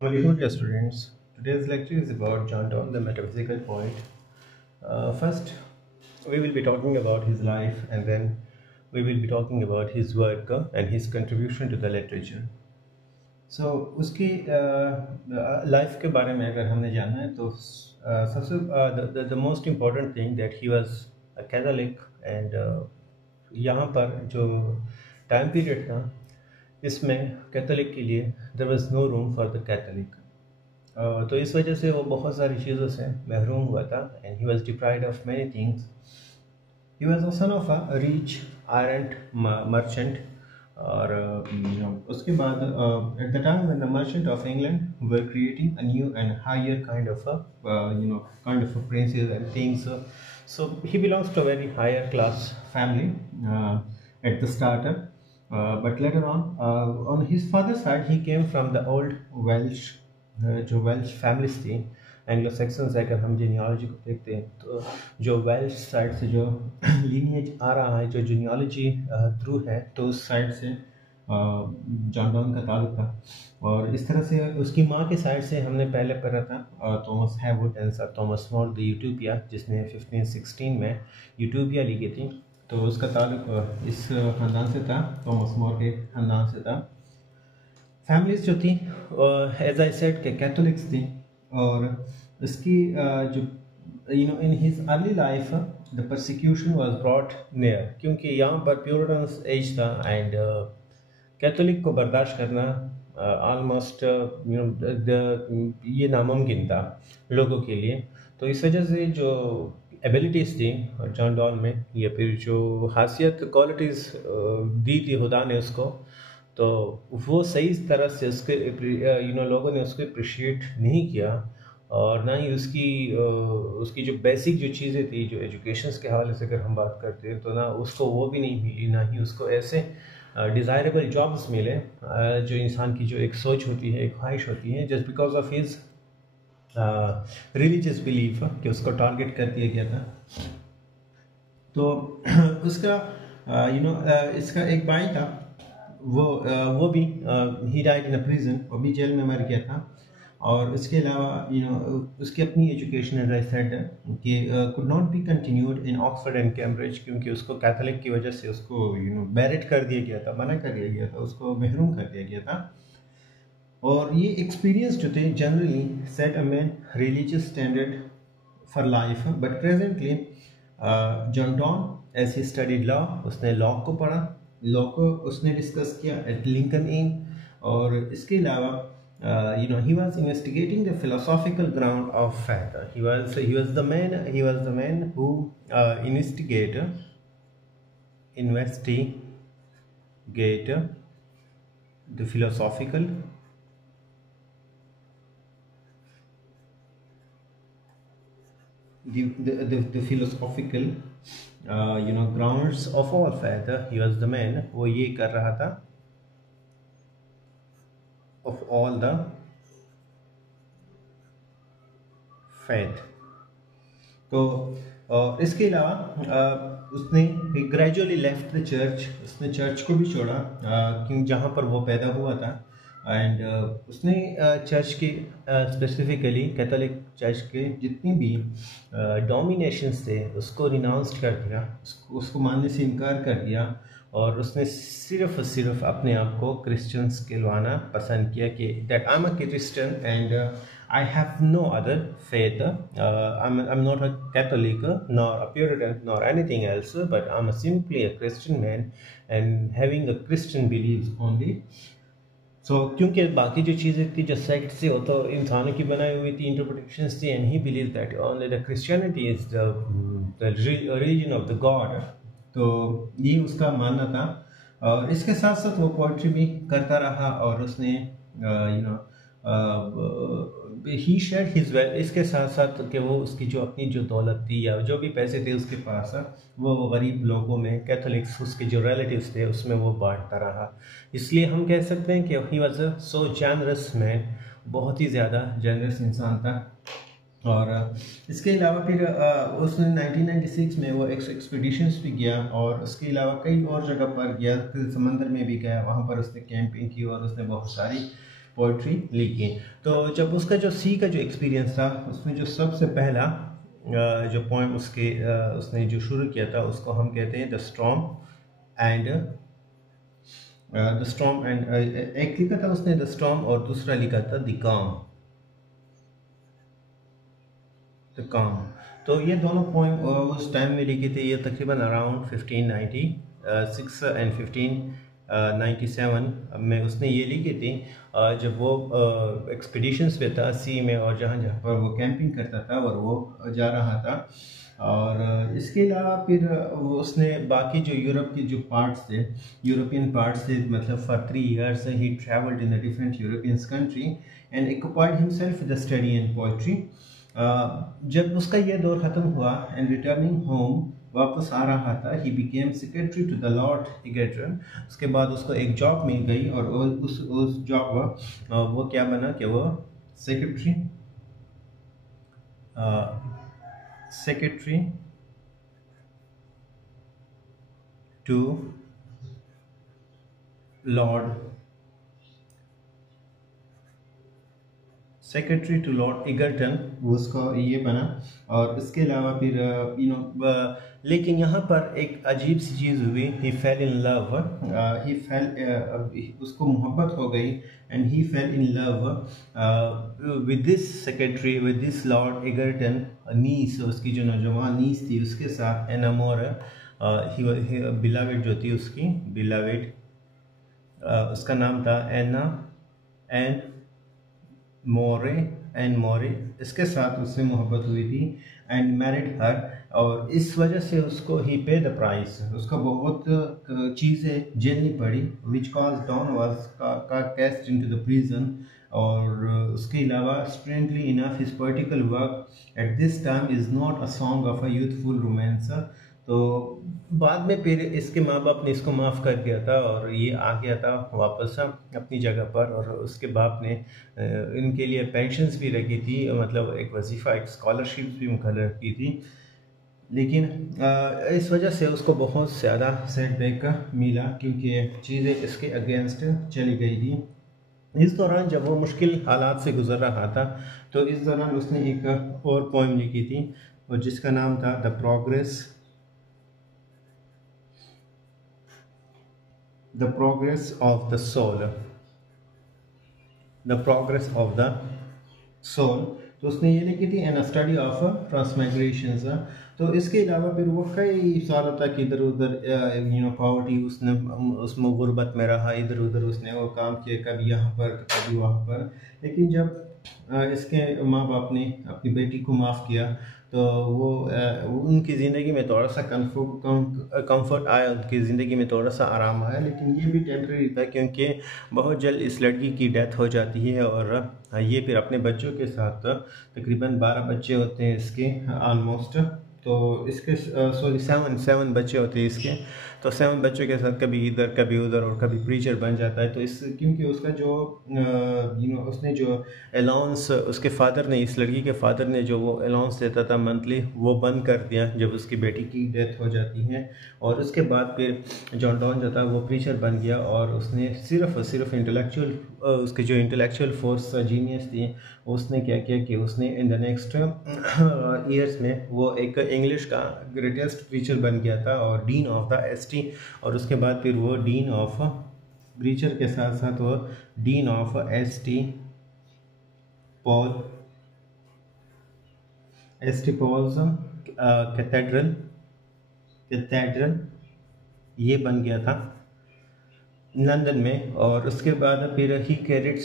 Hello, dear students. Today's lecture is about John Donne, the metaphysical poet. First, we will be talking about his life, and then we will be talking about his work and his contribution to the literature. So, उसकी life के बारे में अगर हमने जाना है तो सबसे the most important thing that he was a Catholic and यहाँ पर जो टाइम पीरियड था इसमें कैथोलिक के लिए there was no room for the Catholic. तो इस वजह से वो बहुत सारी चीज़ों से महरूम हुआ था and he was deprived of many things. He was a son of a rich iron merchant और उसके बाद at the time when the merchant of England were creating a new and higher kind of a princes and things, so he belongs to a very higher class family at the starter, but later on his father's side he came from the old Welsh, जो Welsh families थी Anglo sections. अगर हम genealogy को देखते हैं तो जो Welsh side से जो लीनिएज आ रहा है, जो जीनियोलॉजी थ्रू है, तो उस साइड से जॉन डॉन का ताल्लुक था। और इस तरह से उसकी माँ के साइड से हमने पहले पढ़ा था Thomas Heywood and sir Thomas More the Utopia, जिसने 1516 में यूटोपिया लिखी थी। तो उसका ताल्लुक इस ख़ानदान से था, थॉमस मोर के ख़ानदान से था। फैमिलीज जो थी एज आई सेड के कैथोलिक्स थी। और इसकी जो in his early life the persecution was brought near, क्योंकि यहाँ पर प्योरिटन्स एज था एंड कैथोलिक को बर्दाश्त करना ऑलमोस्ट ये नामुमकिन था लोगों के लिए। तो इस वजह से जो एबिलिटीज़ थी जॉन डॉन में, या फिर जो खासियत क्वालिटीज़ दी थी खुदा ने उसको, तो वो सही तरह से उसके लोगों ने उसको अप्रिशिएट नहीं किया। और ना ही उसकी जो बेसिक जो चीज़ें थी, जो एजुकेशन के हवाले से अगर हम बात करते हैं, तो ना उसको वो भी नहीं मिली, ना ही उसको ऐसे डिज़ायरेबल जॉब्स मिले जो इंसान की जो एक सोच होती है, एक ख्वाहिश होती है, just because of his religious belief कि उसको टारगेट कर दिया गया था। तो उसका इसका एक भाई था, वो भी he died in a prison, वो भी जेल में मर गया था। और इसके अलावा उसकी अपनी एजुकेशन एज आई सेड कि could not be continued in Oxford and Cambridge, क्योंकि उसको कैथोलिक की वजह से उसको बैरिट कर दिया गया था, मना कर दिया गया था, उसको महरूम कर दिया गया था। और ये एक्सपीरियंस जो थे generally set a man religious standard for life. But presently John Donne as he studied law, उसने लॉ को पढ़ा, लॉ को उसने डिस्कस किया एट लिंकन इन। और इसके अलावा he was investigating the philosophical ground of faith. He was the man who investigate the philosophical the philosophical grounds of all faith. He was the man वो ये कर रहा था of all the faith। तो इसके अलावा उसने ग्रेजुअली लेफ्ट द चर्च, उसने चर्च को भी छोड़ा क्योंकि जहाँ पर वो पैदा हुआ था। एंड उसने चर्च के स्पेसिफिकली कैथोलिक चर्च के जितनी भी डोमिनेशंस थे उसको रिनाउंस्ड कर दिया, उसको मानने से इनकार कर दिया। और उसने सिर्फ अपने आप को क्रिश्चियंस कहलवाना पसंद किया कि that I am a Christian and I have no other faith. I'm not a Catholic, nor a Puritan, nor anything else, but I'm simply a Christian man and having a Christian beliefs only. So क्योंकि बाकी जो चीज़ें थी जो sect से हो तो इंसानों की बनाई हुई थी, इंटरप्रिटेशंस थी, and he believes that only the Christianity is the religion of the God. तो ये उसका मानना था। और इसके साथ साथ वो पोइट्री भी करता रहा और उसने ही शेयर हिज वेल्थ। इसके साथ साथ कि वो उसकी जो अपनी जो दौलत थी या जो भी पैसे थे उसके पास, वो गरीब लोगों में, कैथोलिक्स उसके जो रिलेटिव्स थे उसमें वो बांटता रहा। इसलिए हम कह सकते हैं कि he was a so generous man, बहुत ही ज़्यादा जनरस इंसान था। और इसके अलावा फिर उसने 1996 में वो एक्सपीडिशंस भी गया और उसके अलावा कई और जगह पर गया, फिर समंदर में भी गया, वहाँ पर उसने कैंपिंग की और उसने बहुत सारी पोइट्री लिखी। तो जब उसका जो सी का जो एक्सपीरियंस था, उसमें जो सबसे पहला जो पोएम उसने जो शुरू किया था, उसको हम कहते हैं द स्टॉर्म एंड एक लिखा था उसने द स्टॉर्म और दूसरा लिखा था द काम। तो ये दोनों पोएम उस टाइम में लिखे थे, ये तकरीबन अराउंड 1596 एंड 1597 में उसने ये लिखी थी, जब वो एक्सपीडिशंस पे था सी में, और जहाँ जहाँ पर वो कैंपिंग करता था और वो जा रहा था। और इसके अलावा फिर उसने बाकी जो यूरोप के जो पार्ट्स थे, यूरोपियन पार्ट्स थे, मतलब for 3 years he travelled in the different European country and occupied himself with the study and poetry। जब उसका ये दौर ख़त्म हुआ एंड रिटर्निंग होम वापस आ रहा था, he became secretary to the Lord Egerton. उसके बाद उसको एक जॉब मिल गई और उस जॉब वो क्या बना कि वो सेक्रेटरी टू लॉर्ड इगर्टन, उसको ये बना। और इसके अलावा फिर लेकिन यहाँ पर एक अजीब सी चीज़ हुई, ही फेल इन लव, उसको मोहब्बत हो गई, and he fell in love with this secretary, with this Lord Egerton niece, उसकी जो नौजवान नीस थी उसके साथ। एनामोर बिलावेड जो थी उसकी बिलावेड, उसका नाम था एन मोरे, इसके साथ उससे मोहब्बत हुई थी, एंड मैरिड हर। और इस वजह से उसको ही पे द प्राइस, उसको बहुत चीज़ें झेलनी पड़ी, which cause Donne was cast into the prison. और उसके अलावा strangely enough his political work at this time is not a song of a youthful romancer. तो बाद में फिर इसके माँ बाप ने इसको माफ़ कर दिया था और ये आ गया था वापस अपनी जगह पर। और उसके बाप ने इनके लिए पेंशन्स भी रखी थी, मतलब एक वजीफ़ा, एक स्कॉलरशिप भी मुकर्रर की थी। लेकिन इस वजह से उसको बहुत ज़्यादा सेटबैक मिला, क्योंकि चीज़ें इसके अगेंस्ट चली गई थी। इस दौरान जब वो मुश्किल हालात से गुज़र रहा था, तो इस दौरान उसने एक और पोएम लिखी थी, और जिसका नाम था the progress of the soul. तो उसने ये लिखी थी एन स्टडी ऑफ ट्रांसमाइग्रेशंस। तो इसके अलावा फिर वो कई सालों तक इधर उधर पॉवर्टी, उसमें गुर्बत में रहा, इधर उधर उसने वो काम किए, कभी यहाँ पर कभी वहाँ पर। लेकिन जब इसके माँ बाप ने अपनी बेटी को माफ़ किया, तो वो उनकी ज़िंदगी में थोड़ा सा कंफर्ट आया, उनकी ज़िंदगी में थोड़ा सा आराम आया। लेकिन ये भी टेम्प्रेरी था, क्योंकि बहुत जल्द इस लड़की की डेथ हो जाती है, और ये फिर अपने बच्चों के साथ, तकरीबन 12 बच्चे होते हैं इसके ऑलमोस्ट। तो इसके सॉरी 7 बच्चे होते हैं इसके। तो 7 बच्चों के साथ कभी इधर कभी उधर, और कभी प्रीचर बन जाता है। तो इस क्योंकि उसका जो उसने जो अलाउंस, उसके फादर ने, इस लड़की के फादर ने जो वो अलाउंस देता था मंथली, वो बंद कर दिया जब उसकी बेटी की डेथ हो जाती है। और उसके बाद फिर जॉन डॉन जो था वो प्रीचर बन गया, और उसने सिर्फ इंटेलेक्चुअल, उसके जो इंटेलेक्चुअल फोर्स जीनियस थी, उसने क्या किया कि उसने इन द नेक्स्ट ईयर्स में वो एक इंग्लिश का ग्रेटेस्ट प्रीचर बन गया था, और डीन ऑफ द एसटी। और उसके बाद फिर वो डीन ऑफ प्रीचर के साथ साथ वो dean of ST Paul's cathedral ये बन गया था लंदन में। और उसके बाद फिर he carried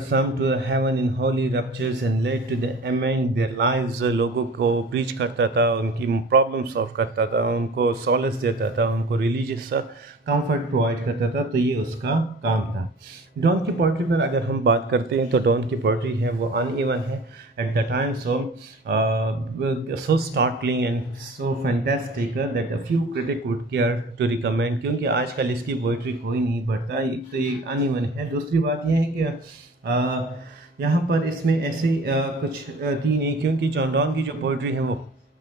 some to heaven in holy raptures and led to the amend their lives. लोगों को प्रीच करता था, उनकी प्रॉब्लम सॉल्व करता था, उनको सॉलेस देता था, उनको रिलीजियस कंफर्ट प्रोवाइड करता था। तो ये उसका काम था। डॉन की पोइट्री पर अगर हम बात करते हैं, तो डॉन की पोइट्री है वो अनइवन है at the time, so startling and so fantastic that a few critic would care to recommend. क्योंकि आजकल इसकी पोइट्री कोई नहीं पढ़ता, तो ये अनइवन है। दूसरी बात यह है कि यहाँ पर इसमें ऐसे कुछ थी नहीं, क्योंकि जॉन डॉन की जो पोइट्री है वो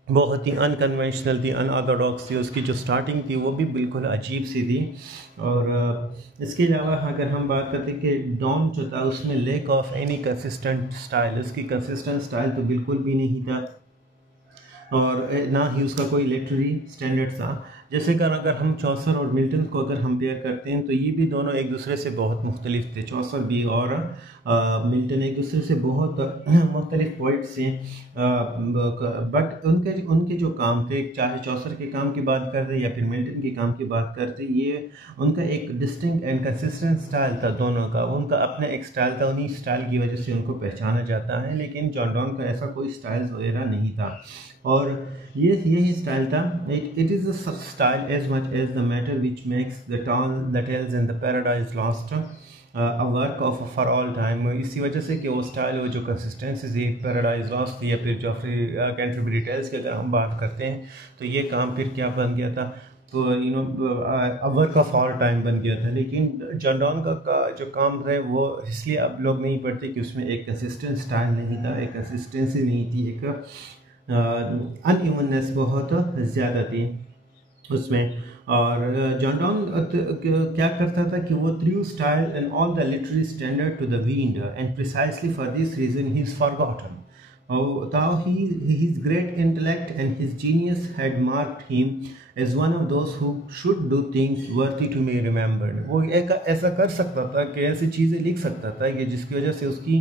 बहुत ही अनकन्वेंशनल थी, अनऑर्थोडॉक्स थी। उसकी जो स्टार्टिंग थी वो भी बिल्कुल अजीब सी थी। और इसके अलावा अगर हम बात करते हैं कि डॉन जो था उसमें lack of any consistent style, उसकी कंसिस्टेंट स्टाइल तो बिल्कुल भी नहीं था, और ना ही उसका कोई लिटरेरी स्टैंडर्ड था। जैसे कि अगर हम चौसर और मिल्टन को अगर कंपेयर करते हैं तो ये भी दोनों एक दूसरे से बहुत मुख्तलिफ थे। चौसर भी और मिल्टन एक दूसरे से बहुत मुख्तलिफ पोइट्स हैं, बट उनके उनके जो काम थे, चाहे चौसर के काम की बात करते या फिर मिल्टन के काम की बात करते, ये उनका एक डिस्टिंक्ट एंड कंसिस्टेंट स्टाइल था दोनों का। उनका अपना एक स्टाइल था, उन्हीं स्टाइल की वजह से उनको पहचाना जाता है। लेकिन जॉन डॉन का ऐसा कोई स्टाइल वगैरह नहीं था, और ये यही स्टाइल था। It is the style as much as the matter which makes the tales in the Paradise Lost a work of for all time. इसी वजह से कि वो स्टाइल, वो जो कंसिस्टेंसी थी पैराडाइज लॉस्ट थी, या फिर जॉफ्री कैंटरबरी टेल्स की अगर हम बात करते हैं तो ये काम फिर क्या बन गया था, तो अ वर्क ऑफ ऑल टाइम बन गया था। लेकिन जॉन डॉन का जो काम है वो इसलिए अब लोग नहीं पढ़ते कि उसमें एक कंसिस्टेंट स्टाइल नहीं था, एक कंसिस्टेंसी नहीं थी, एक अनइवननेस बहुत ज़्यादा थी उसमें। और जॉन डॉन क्या करता था कि वो through style and all the literary standard to the wind, and precisely for this reason he is forgotten. Though his great intellect and his genius had marked him as one of those who should do things worthy to be remembered। वो एक ऐसा कर सकता था कि ऐसी चीज़ें लिख सकता था कि जिसकी वजह से उसकी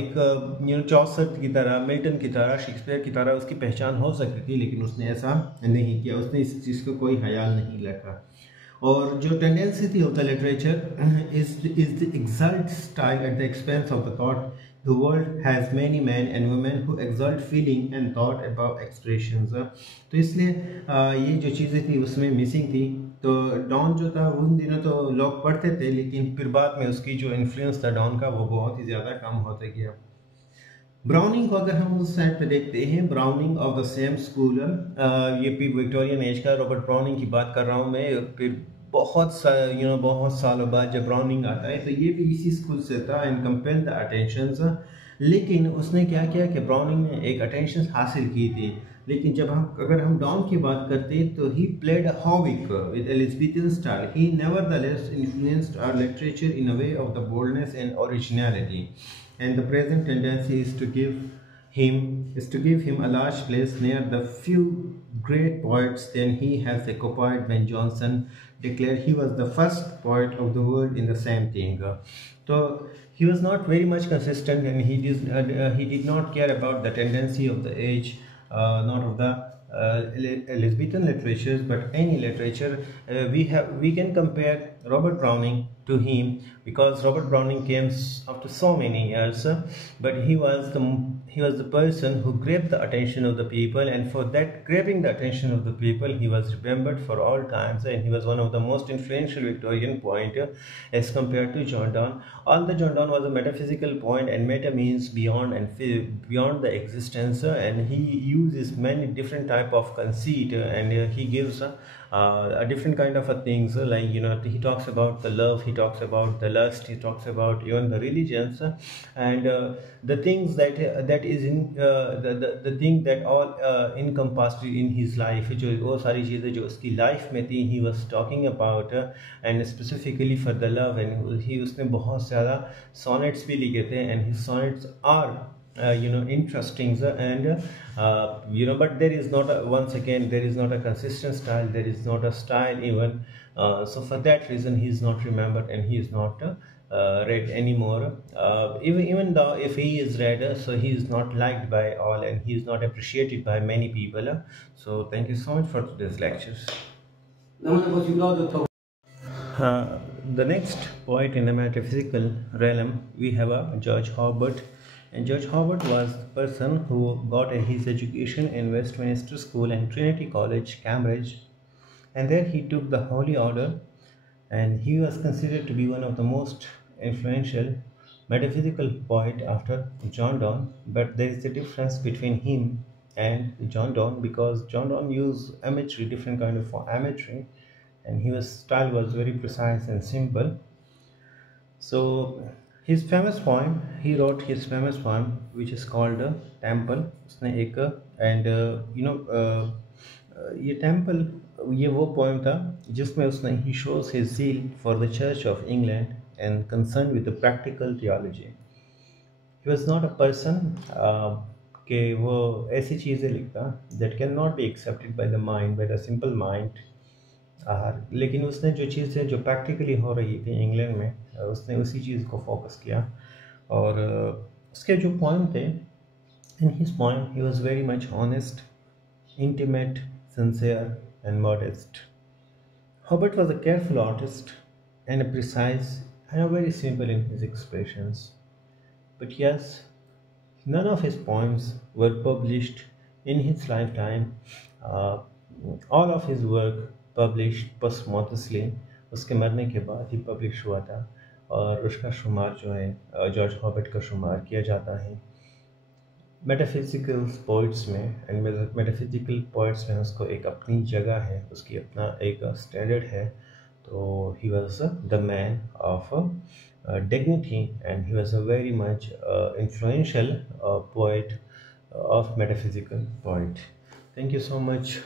एक चौसर की तरह, मिल्टन की तरह, शेक्सपियर की तरह उसकी पहचान हो सकती थी। लेकिन उसने ऐसा नहीं किया, उसने इस चीज़ को कोई ख्याल नहीं रखा। और जो टेंडेंसी थी of the literature is the exalt style at the expense of the thought. The world has many men and women who exalt feeling and thought about expressions। तो इसलिए ये जो चीज़ें थी उसमें मिसिंग थी। तो डॉन जो था उन दिनों तो लोग पढ़ते थे, लेकिन फिर बाद में उसकी जो इन्फ्लुएंस था डॉन का वो बहुत ही ज़्यादा कम होता गया। ब्राउनिंग को अगर हम उस साइड पे देखते हैं, browning of the same school, ये भी विक्टोरियन एज का रॉबर्ट ब्राउनिंग की बात कर रहा हूँ मैं। फिर बहुत सालों बाद जब ब्राउनिंग आता है तो ये भी इसी स्कूल से था, एंड कंपेल द अटेंशन। लेकिन उसने क्या किया कि ब्राउनिंग ने एक अटेंशन हासिल की थी। लेकिन जब हम डॉन की बात करते हैं तो he played havoc with Elizabethan style. He nevertheless influenced our literature in a way of the boldness and originality, and the present tendency is to give him a large place near the few great poets than he has occupied when Johnson declared he was the first poet of the world in the same thing। So he was not very much consistent, and he did not care about the tendency of the age, not of the Elizabethan literatures, but any literature. We can compare Robert Browning to him, because Robert Browning came after so many years, but he was the person who grabbed the attention of the people, and for that grabbing the attention of the people he was remembered for all times, and he was one of the most influential Victorian poet as compared to John Donne. Although John Donne was a metaphysical poet, and meta means beyond and beyond the existence, and he uses many different type of conceit, and he gives a different kind of a things, like he talks about the love, he talks about the lust, he talks about even the religions, and the things that is in the thing that all encompassed in his life, जो वो सारी चीज़ें जो उसकी life में थी, he was talking about, and specifically for the love, and उसने बहुत ज़्यादा sonnets भी लिखे थे, and his sonnets are interesting, and but there is not once again there is not a consistent style, there is not a style even, so for that reason he is not remembered, and he is not read anymore. Even though if he is read, so he is not liked by all, and he is not appreciated by many people. So thank you so much for today's lectures. The next poet in the metaphysical realm, we have a George Herbert. And George Herbert was the person who got his education in Westminster School and Trinity College, Cambridge, and there he took the Holy Order, and he was considered to be one of the most influential metaphysical poet after John Donne. But there is a difference between him and John Donne, because John Donne used imagery, different kind of imagery, and his style was very precise and simple. So His famous poem, he wrote his famous poem which is called Temple. उसने एक and ये temple, ये वो poem था जिसमें उसने ही shows his zeal for the Church of England and concerned with the practical theology. He was not a person कि वो ऐसी चीज़ें लिखता that cannot be accepted by the mind, by the simple mind. लेकिन उसने जो चीज़ें जो प्रैक्टिकली हो रही थी इंग्लैंड में, उसने उसी चीज़ को फोकस किया। और उसके जो पॉइंट थे, in his point he was very much honest, intimate, sincere, and modest. Herbert was a careful artist and a precise and a very simple in his expressions. But yes, none of his poems were published in his lifetime. Uh, all of his work published posthumously, उसके मरने के बाद ही publish हुआ था। और उसका शुमार जो है जॉर्ज हॉबर्ट का शुमार किया जाता है मेटाफिजिकल पोइट्स में। एंड मेटाफिजिकल पोइट्स में उसको एक अपनी जगह है, उसकी अपना एक स्टैंडर्ड है। तो he was the man of dignity, and he was a very much influential poet of metaphysical poet. Thank you so much.